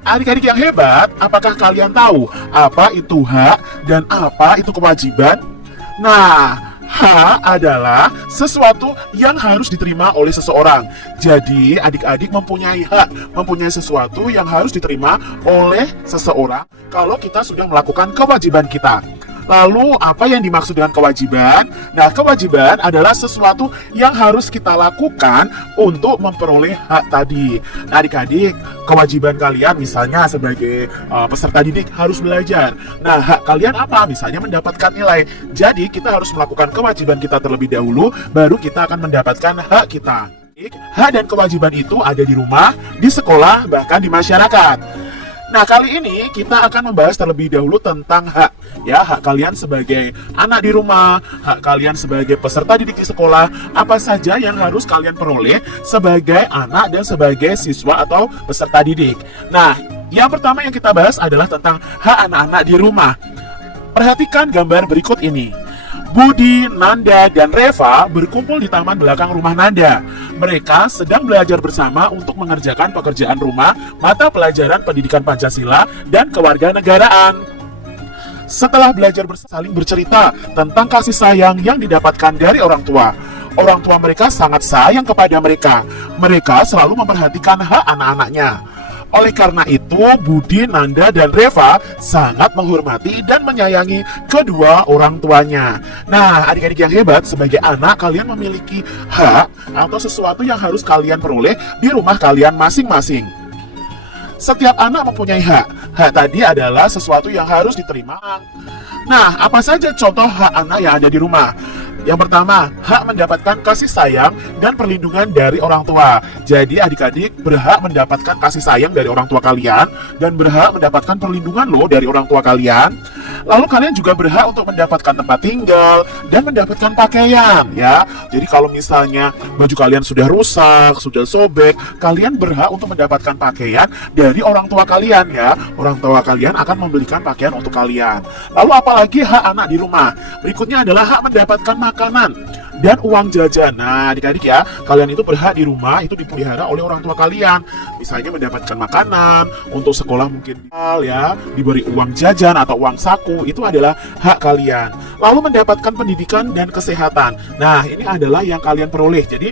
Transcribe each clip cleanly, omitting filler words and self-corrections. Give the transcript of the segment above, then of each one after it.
Adik-adik yang hebat, apakah kalian tahu apa itu hak dan apa itu kewajiban? Nah, hak adalah sesuatu yang harus diterima oleh seseorang. Jadi, adik-adik mempunyai hak, mempunyai sesuatu yang harus diterima oleh seseorang kalau kita sudah melakukan kewajiban kita. Lalu, apa yang dimaksud dengan kewajiban? Nah, kewajiban adalah sesuatu yang harus kita lakukan untuk memperoleh hak tadi. Nah, adik-adik, kewajiban kalian misalnya sebagai peserta didik harus belajar. Nah, hak kalian apa? Misalnya mendapatkan nilai. Jadi, kita harus melakukan kewajiban kita terlebih dahulu, baru kita akan mendapatkan hak kita. Hak dan kewajiban itu ada di rumah, di sekolah, bahkan di masyarakat. Nah, kali ini kita akan membahas terlebih dahulu tentang hak. Ya, hak kalian sebagai anak di rumah, hak kalian sebagai peserta didik di sekolah, apa saja yang harus kalian peroleh sebagai anak dan sebagai siswa atau peserta didik. Nah, yang pertama yang kita bahas adalah tentang hak anak-anak di rumah. Perhatikan gambar berikut ini. Budi, Nanda, dan Reva berkumpul di taman belakang rumah Nanda. Mereka sedang belajar bersama untuk mengerjakan pekerjaan rumah, mata pelajaran pendidikan Pancasila, dan kewarganegaraan. Setelah belajar saling bercerita tentang kasih sayang yang didapatkan dari orang tua. Orang tua mereka sangat sayang kepada mereka. Mereka selalu memperhatikan hak anak-anaknya. Oleh karena itu, Budi, Nanda, dan Reva sangat menghormati dan menyayangi kedua orang tuanya. Nah, adik-adik yang hebat, sebagai anak kalian memiliki hak atau sesuatu yang harus kalian peroleh di rumah kalian masing-masing. Setiap anak mempunyai hak. Hak tadi adalah sesuatu yang harus diterima. Nah, apa saja contoh hak anak yang ada di rumah? Yang pertama, hak mendapatkan kasih sayang dan perlindungan dari orang tua. Jadi adik-adik berhak mendapatkan kasih sayang dari orang tua kalian dan berhak mendapatkan perlindungan loh dari orang tua kalian. Lalu kalian juga berhak untuk mendapatkan tempat tinggal dan mendapatkan pakaian ya. Jadi kalau misalnya baju kalian sudah rusak, sudah sobek, kalian berhak untuk mendapatkan pakaian dari orang tua kalian ya. Orang tua kalian akan membelikan pakaian untuk kalian. Lalu apalagi hak anak di rumah? Berikutnya adalah hak mendapatkan makanan dan uang jajan. Nah, adik-adik ya, kalian itu berhak di rumah itu dipelihara oleh orang tua kalian. Misalnya mendapatkan makanan untuk sekolah mungkin ya, diberi uang jajan atau uang saku, itu adalah hak kalian. Lalu mendapatkan pendidikan dan kesehatan. Nah, ini adalah yang kalian peroleh. Jadi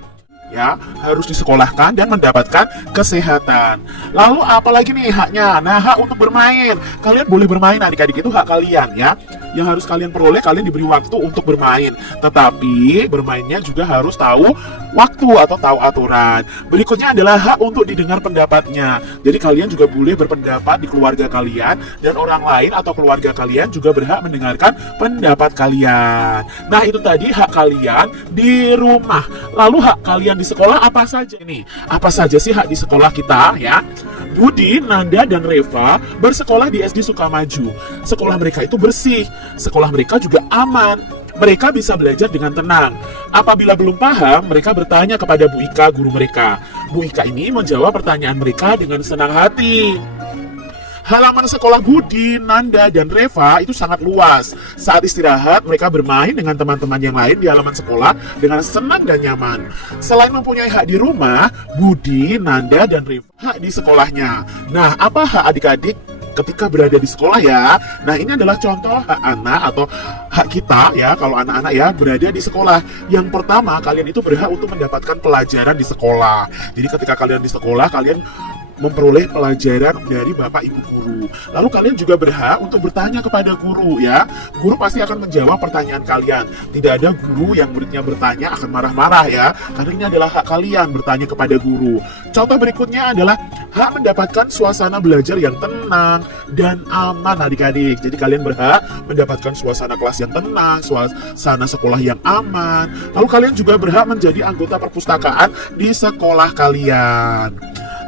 ya, harus disekolahkan dan mendapatkan kesehatan. Lalu apalagi nih haknya? Nah, hak untuk bermain. Kalian boleh bermain adik-adik, itu hak kalian ya. Yang harus kalian peroleh, kalian diberi waktu untuk bermain. Tetapi bermainnya juga harus tahu waktu atau tahu aturan. Berikutnya adalah hak untuk didengar pendapatnya. Jadi kalian juga boleh berpendapat di keluarga kalian, dan orang lain atau keluarga kalian juga berhak mendengarkan pendapat kalian. Nah, itu tadi hak kalian di rumah. Lalu hak kalian di sekolah apa saja nih? Apa saja sih hak di sekolah kita ya? Budi, Nanda, dan Reva bersekolah di SD Sukamaju. Sekolah mereka itu bersih. Sekolah mereka juga aman. Mereka bisa belajar dengan tenang. Apabila belum paham, mereka bertanya kepada Bu Ika, guru mereka. Bu Ika ini menjawab pertanyaan mereka dengan senang hati. Halaman sekolah Budi, Nanda, dan Reva itu sangat luas. Saat istirahat, mereka bermain dengan teman-teman yang lain di halaman sekolah dengan senang dan nyaman. Selain mempunyai hak di rumah, Budi, Nanda, dan Reva hak di sekolahnya. Nah, apa hak adik-adik ketika berada di sekolah ya? Nah, ini adalah contoh hak anak atau hak kita ya, kalau anak-anak ya berada di sekolah. Yang pertama, kalian itu berhak untuk mendapatkan pelajaran di sekolah. Jadi ketika kalian di sekolah, kalian memperoleh pelajaran dari bapak ibu guru. Lalu kalian juga berhak untuk bertanya kepada guru ya. Guru pasti akan menjawab pertanyaan kalian. Tidak ada guru yang muridnya bertanya akan marah-marah ya. Karena ini adalah hak kalian bertanya kepada guru. Contoh berikutnya adalah hak mendapatkan suasana belajar yang tenang dan aman adik-adik. Jadi kalian berhak mendapatkan suasana kelas yang tenang, suasana sekolah yang aman. Lalu kalian juga berhak menjadi anggota perpustakaan di sekolah kalian.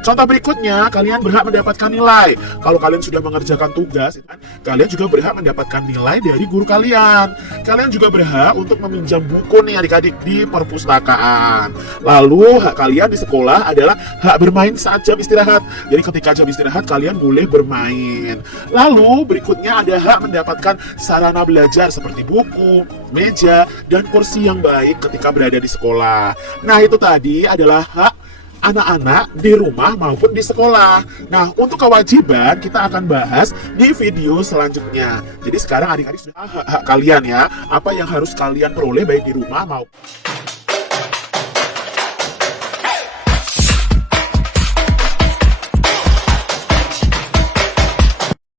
Contoh berikutnya, kalian berhak mendapatkan nilai. Kalau kalian sudah mengerjakan tugas, kalian juga berhak mendapatkan nilai dari guru kalian. Kalian juga berhak untuk meminjam buku nih adik-adik di perpustakaan. Lalu hak kalian di sekolah adalah hak bermain saat jam istirahat. Jadi ketika jam istirahat kalian boleh bermain. Lalu berikutnya ada hak mendapatkan sarana belajar seperti buku, meja, dan kursi yang baik ketika berada di sekolah. Nah, itu tadi adalah hak anak-anak di rumah maupun di sekolah. Nah, untuk kewajiban kita akan bahas di video selanjutnya. Jadi sekarang adik-adik sudah hak-hak kalian ya, apa yang harus kalian peroleh baik di rumah maupun